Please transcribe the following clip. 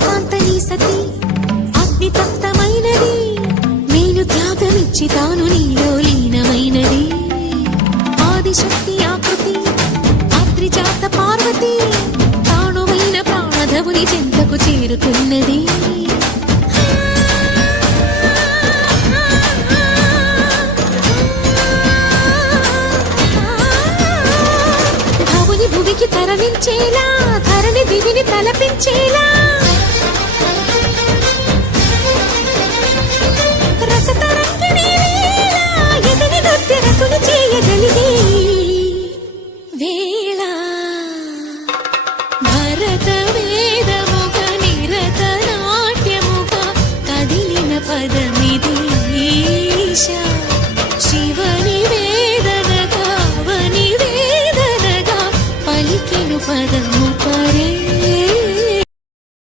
కాంతని సతి అగ్నితప్తమైనది నేను త్యాగమిచ్చి తాను నీలో లీనమైనది ఆదిశక్తి ఆకృతి అద్రిజాత పార్వతి తానువైన ప్రాణధవుని చెంతకు చేరుతున్నది భువికి తరలించేలా ధరణి దివిని తలపించేలా